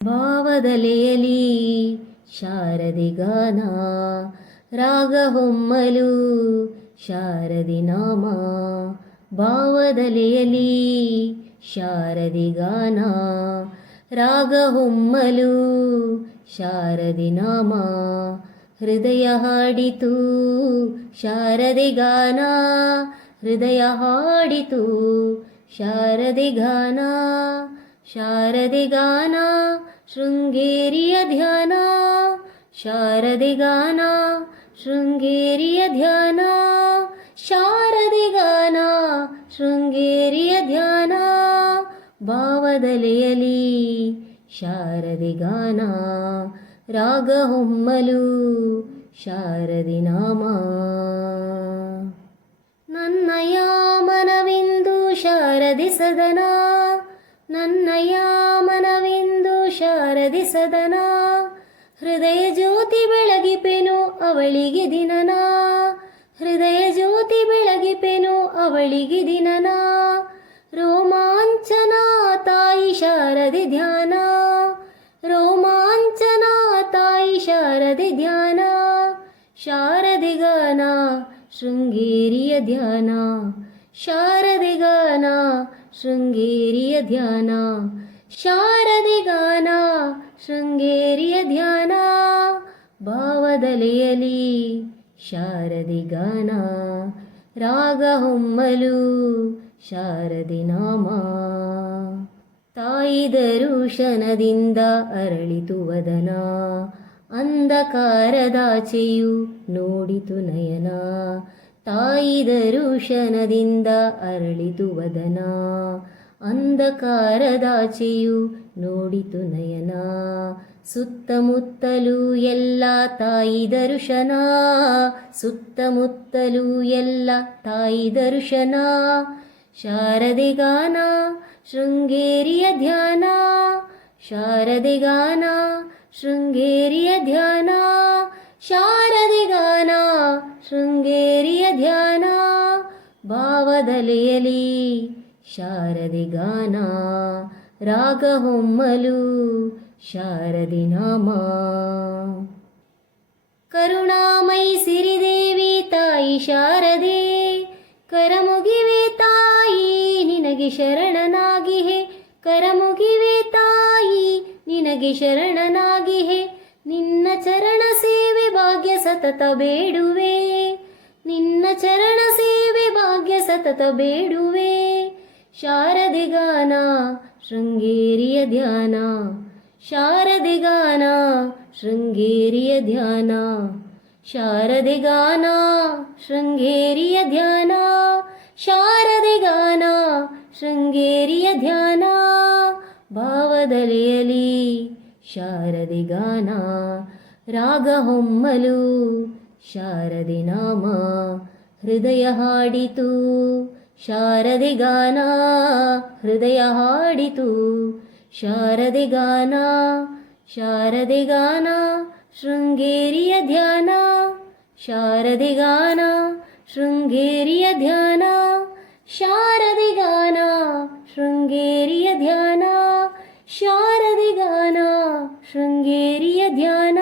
ಭಾವದಲೆಯಲಿ ಶಾರದಿ ಗಾನ, ರಾಗ ಹೊಮ್ಮಲು ಶಾರದಿ ನಾಮ. ಭಾವದಲೆಯಲಿ ಶಾರದಿ ಗಾನ, ರಾಗ ಹೊಮ್ಮಲು ಶಾರದಿ ನಾಮ. ಹೃದಯ ಹಾಡಿತು ಶಾರದಿ ಗಾನ, ಹೃದಯ ಹಾಡಿತು ಶಾರದಿ ಗಾನ. ಶಾರದಿ ಗಾನ ಶೃಂಗೇರಿಯ ಧ್ಯಾನ, ಶಾರದಿ ಗಾನ ಶೃಂಗೇರಿಯ ಧ್ಯಾನ. ಶಾರದಿ ಗಾನ ಶೃಂಗೇರಿಯ ಧ್ಯಾನ, ಭಾವದಲೆಯಲಿ ಶಾರದಿ ಗಾನ, ರಾಗ ಹೊಮ್ಮಲು ಶಾರದಿ ನಾಮ. ನನ್ನಯ ಮನವಿಂದು ಶಾರದಿ ಸದನ, ನನ್ನಯ ಮನವಿಂದು ಶಾರದಿ ಸದನ. ಹೃದಯ ಜ್ಯೋತಿ ಬೆಳಗಿಪೆನು ಅವಳಿಗೆ ದಿನನ, ಹೃದಯ ಜ್ಯೋತಿ ಬೆಳಗಿಪೆನು ಅವಳಿಗೆ ದಿನನ. ರೋಮಾಂಚನ ತಾಯಿ ಶಾರದಿ ಧ್ಯಾನ, ರೋಮಾಂಚನ ತಾಯಿ ಶಾರದಿ ಧ್ಯಾನ. ಶಾರದಿ ಗಾನ ಶೃಂಗೇರಿಯ ಧ್ಯಾನ, ಶಾರದಿ ಗಾನ ಶೃಂಗೇರಿಯ ಧ್ಯಾನ. ಶಾರದಿ ಗಾನ ಶೃಂಗೇರಿಯ ಧ್ಯಾನ, ಭಾವದಲೆಯಲಿ ಶಾರದಿ ಗಾನ, ರಾಗ ಹೊಮ್ಮಲು ಶಾರದಿ ನಾಮ. ತಾಯಿ ದರುಶನದಿಂದ ಅರಳಿತು ವದನ, ಅಂಧಕಾರದಾಚೆಯು ನೋಡಿತು ನಯನ. ತಾಯಿ ದರುಶನದಿಂದ ಅರಳಿತು ವದನ, ಅಂಧಕಾರದಾಚೆಯು ನೋಡಿತು ನಯನ. ಸುತ್ತಮುತ್ತಲೂ ಎಲ್ಲ ತಾಯಿ ದರ್ಶನ, ಸುತ್ತಮುತ್ತಲೂ ಎಲ್ಲ ತಾಯಿ ದರ್ಶನ. ಶಾರದಿ ಗಾನ ಶೃಂಗೇರಿಯ ಧ್ಯಾನ, ಶಾರದಿ ಗಾನ ಶೃಂಗೇರಿಯ ಧ್ಯಾನ. ಶಾರದಿ ಗಾನ ಶೃಂಗೇರಿಯ ಧ್ಯಾನ, ಭಾವದಲೆಯಲಿ ಶಾರದಿ ಗಾನ, ರಾಗ ಹೊಮ್ಮಲು ಶಾರದಿ ನಾಮ. ಕರುಣಾಮಯಿ ಸಿರಿದೇವಿ ತಾಯಿ ಶಾರದೆ, ಕರಮುಗಿವೆ ತಾಯಿ ನಿನಗೆ ಶರಣನಾಗಿಹೆ. ಕರಮುಗಿವೆ ತಾಯಿ ನಿನಗೆ ಶರಣನಾಗಿಹೆ. ನಿನ್ನ ಚರಣ ಸೇವೆ ಭಾಗ್ಯ ಸತತ ಬೇಡುವೆ, ನಿನ್ನ ಚರಣ ಸೇವೆ ಭಾಗ್ಯ ಸತತ ಬೇಡುವೆ. ಶಾರದಿ ಗಾನ ಶೃಂಗೇರಿಯ ಧ್ಯಾನ, ಶಾರದಿ ಗಾನ ಶೃಂಗೇರಿಯ ಧ್ಯಾನ. ಶಾರದಿ ಗಾನ ಶೃಂಗೇರಿಯ ಧ್ಯಾನ, ಶಾರದಿ ಗಾನ ಶೃಂಗೇರಿಯ ಧ್ಯಾನ, ಭಾವದಲೆಯಲಿ ಶಾರದಿ ಗಾನ, ರಾಗ ಹೊಮ್ಮಲು ಶಾರದಿ ನಾಮ. ಹೃದಯ ಹಾಡಿತು ಶಾರದಿ ಗಾನ, ಹೃದಯ ಹಾಡಿತು ಶಾರದಿ ಗಾನ. ಶಾರದಿ ಗಾನ ಶೃಂಗೇರಿಯ ಧ್ಯಾನ, ಶಾರದಿ ಗಾನ ಶೃಂಗೇರಿಯ ಧ್ಯಾನ. ಶಾರದಿ ಗಾನ ಶೃಂಗೇರಿಯ ಧ್ಯಾನ, ಶಾರದಿ ಗಾನ ಶೃಂಗೇರಿಯ ಧ್ಯಾನ.